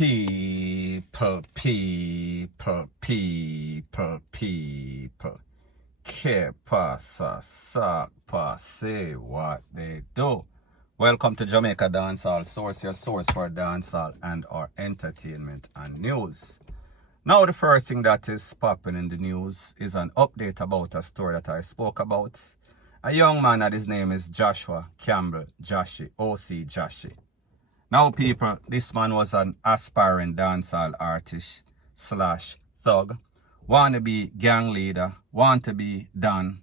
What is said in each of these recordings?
People. Que pasa, sac, say what they do. Welcome to Jamaica Dancehall Source, your source for dancehall and our entertainment and news. Now the first thing that is popping in the news is an update about a story that I spoke about. A young man that his name is Joshua Campbell Joshi, OC Joshi. Now people, this man was an aspiring dancehall artist slash thug, want to be gang leader, want to be Don,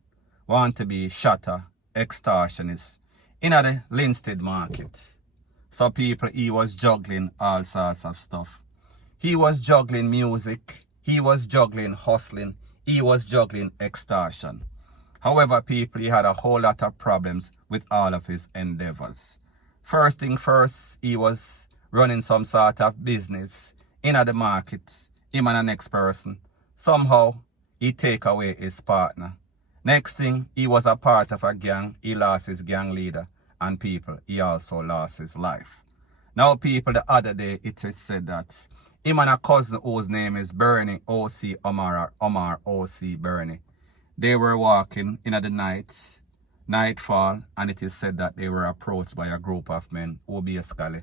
want to be shutter, extortionist in the Linstead market. So people, he was juggling all sorts of stuff. He was juggling music, he was juggling hustling, he was juggling extortion. However, people, he had a whole lot of problems with all of his endeavors. First thing first, he was running some sort of business in the market, him and the next person. Somehow, he take away his partner. Next thing, he was a part of a gang, he lost his gang leader, and people, he also lost his life. Now people, the other day, it is said that him and a cousin whose name is Bernie, OC Omar OC Bernie, they were walking in the nightfall, and it is said that they were approached by a group of men who basically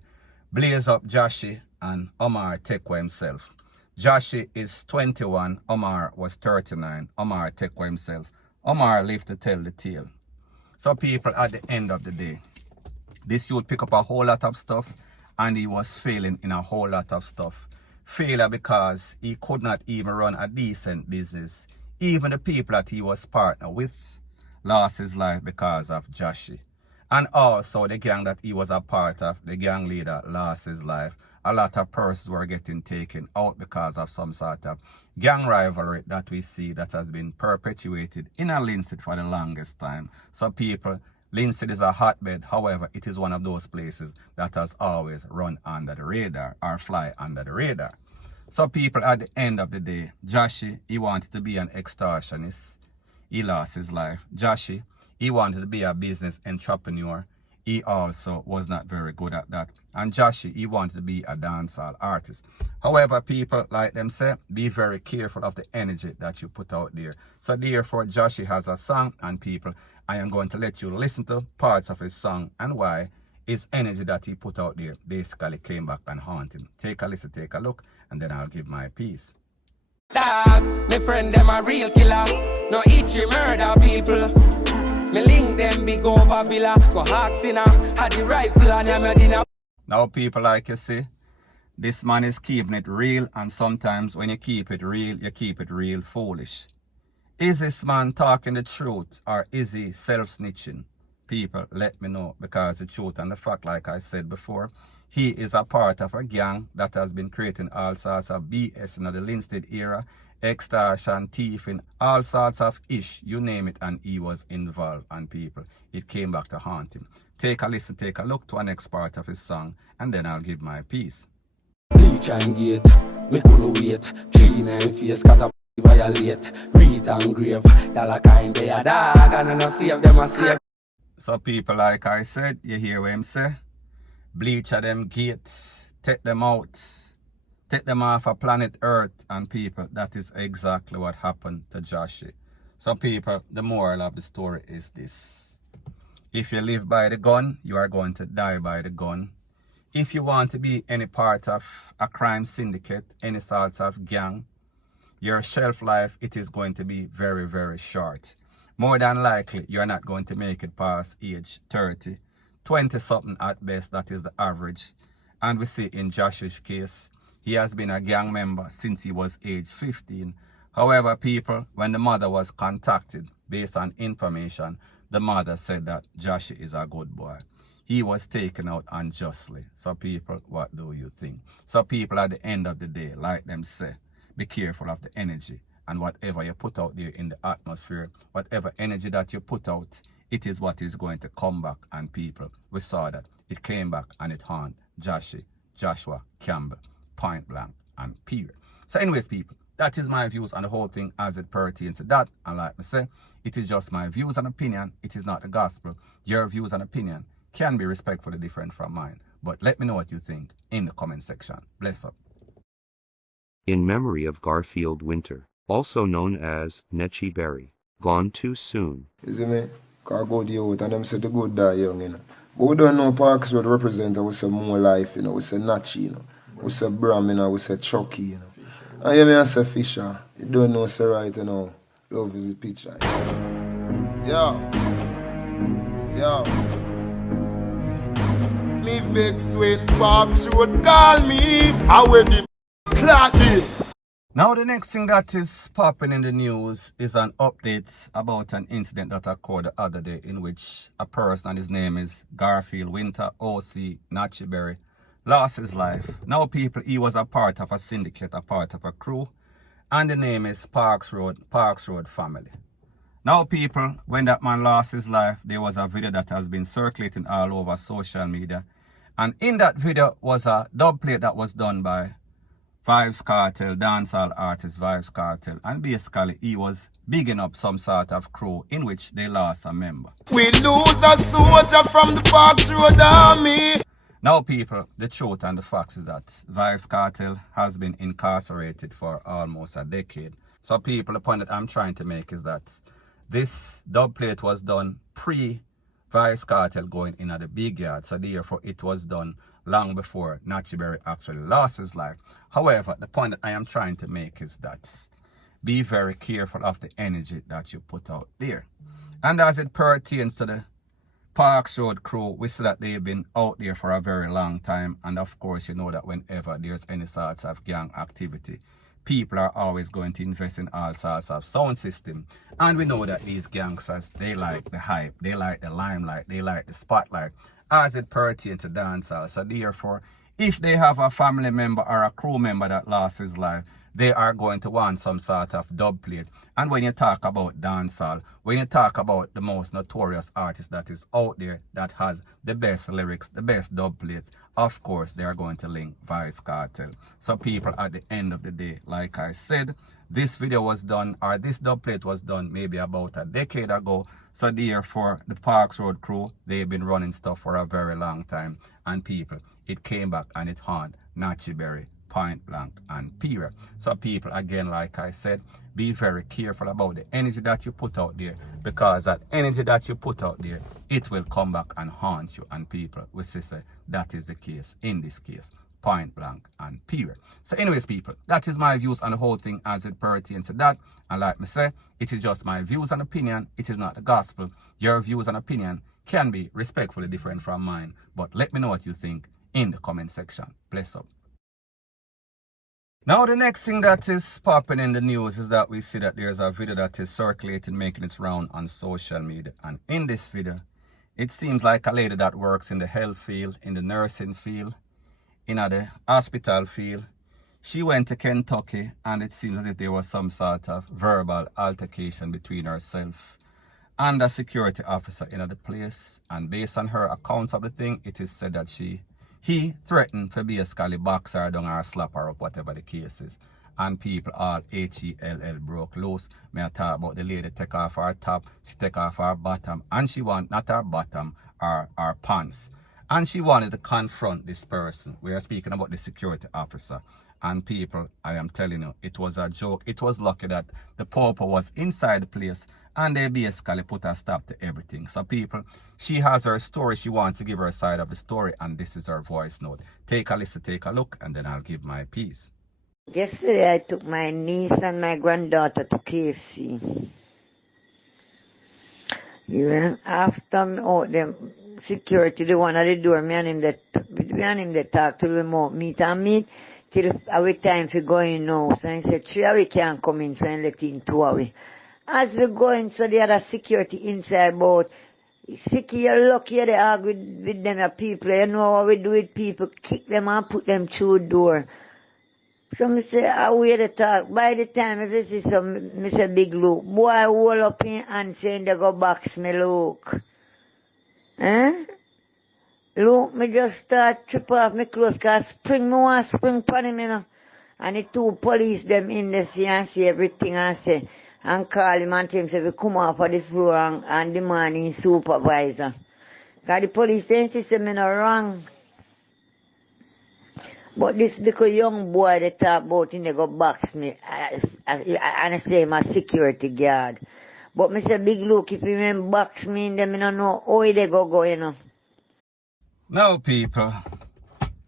blaze up Joshi and Omar Tekwa himself. Joshi is 21, Omar was 39, Omar Tekwa himself. Omar lived to tell the tale. So people, at the end of the day, this youth pick up a whole lot of stuff and he was failing in a whole lot of stuff. Failure because he could not even run a decent business. Even the people that he was partner with lost his life because of Joshi. And also the gang that he was a part of, the gang leader, lost his life. A lot of persons were getting taken out because of some sort of gang rivalry that we see that has been perpetuated in a Linstead for the longest time. So people, Linstead is a hotbed. However, it is one of those places that has always run under the radar or fly under the radar. So people, at the end of the day, Joshi, he wanted to be an extortionist. He lost his life. Joshi, he wanted to be a business entrepreneur. He also was not very good at that. And Joshi, he wanted to be a dancehall artist. However, people, like them say, be very careful of the energy that you put out there. So therefore, Joshi has a song, and people, I am going to let you listen to parts of his song and why his energy that he put out there basically came back and haunt him. Take a listen, take a look, and then I'll give my piece. Dog, my friend them a real killer. No itchy murder people. Me link them big over villa. Go hawks in had the rifle and I'm a dinner. Now people, like you see, this man is keeping it real, and sometimes when you keep it real foolish. Is this man talking the truth, or is he self-snitching? People, let me know, because the truth and the fact, like I said before, he is a part of a gang that has been creating all sorts of BS in the Linstead era, extortion, thieving, all sorts of ish, you name it, and he was involved. And people, it came back to haunt him. Take a listen, take a look to the next part of his song, and then I'll give my piece. Bleach and gate, me couldn't wait. 3-9 face cause I violate. Read and grave, dollar kind they a dog, and I no save them a save. So people, like I said, you hear what him say? Bleach of them gates, take them out, take them off of planet Earth. And people, that is exactly what happened to Joshi. So people, the moral of the story is this. If you live by the gun, you are going to die by the gun. If you want to be any part of a crime syndicate, any sorts of gang, your shelf life, it is going to be very, very short. More than likely, you're not going to make it past age 30. 20-something at best, that is the average. And we see in Joshi's case, he has been a gang member since he was age 15. However, people, when the mother was contacted based on information, the mother said that Joshi is a good boy. He was taken out unjustly. So people, what do you think? So people, at the end of the day, like them say, be careful of the energy. And whatever you put out there in the atmosphere, whatever energy that you put out, it is what is going to come back. And people, we saw that it came back and it haunted Joshi, Joshua Campbell, point blank and period. So anyways, people, that is my views on the whole thing as it pertains to that. And like I say, it is just my views and opinion. It is not the gospel. Your views and opinion can be respectfully different from mine. But let me know what you think in the comment section. Bless up. in memory of Garfield Winter, also known as Nache Berry, gone too soon. You see me? Cause I go to the youth and them say the good die young, you know. But we don't know Parks Road represent, we say more life, you know, we say Nache, you know. We say Bram, you know, we say Chucky, you know. And you may say Fisher. You don't know say right, you know. Love is the picture. Yo. Yo. Me vex when Parks Road call me. I wear the clock is. Now the next thing that is popping in the news is an update about an incident that occurred the other day in which a person, and his name is Garfield Winter, OC Nache Berry, lost his life. Now people, he was a part of a syndicate, a part of a crew, and the name is Parks Road Family. Now people, when that man lost his life, there was a video that has been circulating all over social media, and in that video was a dub plate that was done by Vybz Kartel, dancehall artist Vybz Kartel, and basically he was bigging up some sort of crew in which they lost a member. We lose a soldier from the Parks Road Army. Now people, the truth and the facts is that Vybz Kartel has been incarcerated for almost a decade. So people, the point that I'm trying to make is that this dub plate was done pre-Vybz Kartel going in at the big yard, so therefore it was done long before Nache Berry actually lost his life. However, the point that I am trying to make is that be very careful of the energy that you put out there. And as it pertains to the Parks Road crew, we see that they've been out there for a very long time. And of course, you know that whenever there's any sorts of gang activity, people are always going to invest in all sorts of sound system. And we know that these gangsters, they like the hype, they like the limelight, they like the spotlight as it pertains to dancehall. So therefore, if they have a family member or a crew member that lost his life, they are going to want some sort of dub plate. And when you talk about dancehall, when you talk about the most notorious artist that is out there that has the best lyrics, the best dub plates, of course they are going to link Vybz Kartel. So people, at the end of the day, like I said, this video was done, or this dub plate was done maybe about a decade ago. So therefore, the Parks Road crew, they've been running stuff for a very long time. And people, it came back and it haunted Nache Berry, point blank and period. So people, again, like I said, be very careful about the energy that you put out there, because that energy that you put out there, it will come back and haunt you. And people, we say that is the case in this case, point blank and period. So anyways people, that is my views on the whole thing as it pertains to that. And like me say, it is just my views and opinion, it is not the gospel. Your views and opinion can be respectfully different from mine, but let me know what you think in the comment section. Bless up. Now the next thing that is popping in the news is that we see that there's a video that is circulating, making its round on social media. And in this video, it seems like a lady that works in the health field, in the nursing field, in the hospital field. She went to Kentucky, and it seems as if there was some sort of verbal altercation between herself and a security officer in the place. And based on her accounts of the thing, it is said that he threatened to basically box her down or slap her up, whatever the case is. And people all HELL broke loose. May I talk about the lady take off her top, she take off her bottom, and she want not her bottom, her pants. And she wanted to confront this person. We are speaking about the security officer. And people, I am telling you, it was a joke. It was lucky that the pauper was inside the place, and they basically put a stop to everything. So people, she has her story. She wants to give her side of the story, and this is her voice note. Take a listen, take a look, and then I'll give my piece. Yesterday I took my niece and my granddaughter to KFC. Yeah, after the security, the one at the door, me and him they talk to them about meet till our time for going now. So I said, 3 hours can't come in, so I let in 2 hours. As we go in, so the other security inside about, Sicky, you're lucky they argue with them people. You know what we do with people, kick them and put them through the door. So I say, I wait to talk. By the time if this is some, I say, big look. Boy, hold up in and saying they go box me, look. Eh? Look, me just start trip off my clothes, cause spring, me want spring pon him, you know. And the 2 police them in the sea and see everything and say, and call him and tell him, say, we come off of the floor and demand his supervisor. Cause the police they insist me no wrong. But this little young boy they talk about him, they go box me, and I say him a security guard. But me say, Big Luke, if you men box me, then I don't know how they go, you know. Now, people,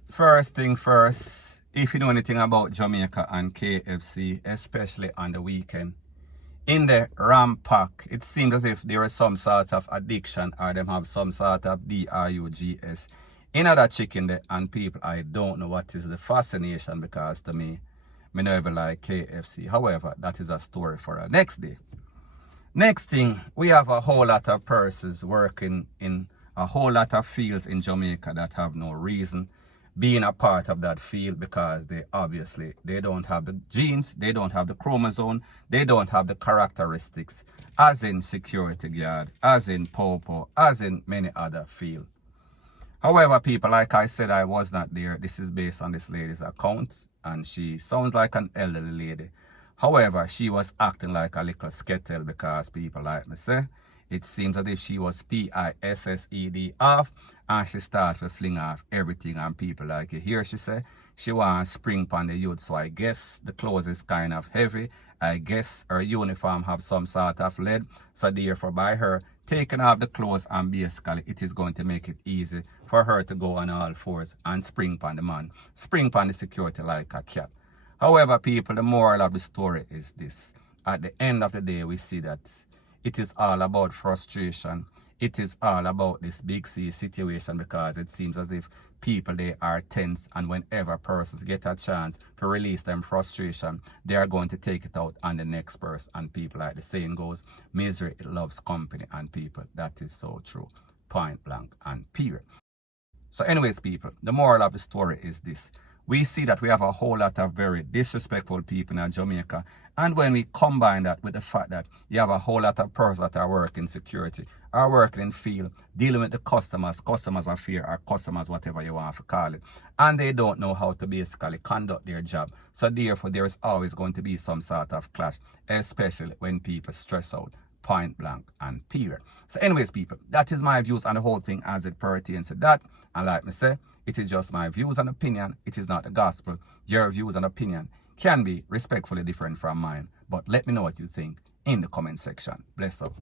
first thing first, if you know anything about Jamaica and KFC, especially on the weekend, in the Ram Pack, it seems as if there is some sort of addiction or them have some sort of drugs in that chicken there. And people, I don't know what is the fascination, because to me never like KFC. However, that is a story for our next day. Next thing, we have a whole lot of persons working in a whole lot of fields in Jamaica that have no reason being a part of that field, because they don't have the genes, they don't have the chromosome, they don't have the characteristics, as in security guard, as in popo, as in many other fields. However, people, like I said, I was not there. This is based on this lady's account, and she sounds like an elderly lady. However, she was acting like a little skettle, because people, like me say, it seems as if she was PISSED off, and she started to fling off everything, and people like it. Here she say she wants spring on the youth, so I guess the clothes is kind of heavy. I guess her uniform have some sort of lead, so therefore by her taking off the clothes, and basically it is going to make it easy for her to go on all fours and spring on the man, spring on the security like a cat. However, people, the moral of the story is this. At the end of the day, we see that it is all about frustration. It is all about this big C situation, because it seems as if people, they are tense, and whenever persons get a chance to release them frustration, they are going to take it out on the next person. And people, like the saying goes, misery, it loves company. And people, that is so true. Point blank and period. So anyways, people, the moral of the story is this. We see that we have a whole lot of very disrespectful people in Jamaica. And when we combine that with the fact that you have a whole lot of persons that are working security, are working in field, dealing with the customers are fear, or customers, whatever you want to call it, and they don't know how to basically conduct their job. So therefore, there is always going to be some sort of clash, especially when people stress out. Point blank and period. So anyways, people, that is my views on the whole thing as it pertains to that. And like me say, it is just my views and opinion. It is not the gospel. Your views and opinion can be respectfully different from mine. But let me know what you think in the comment section. Bless up.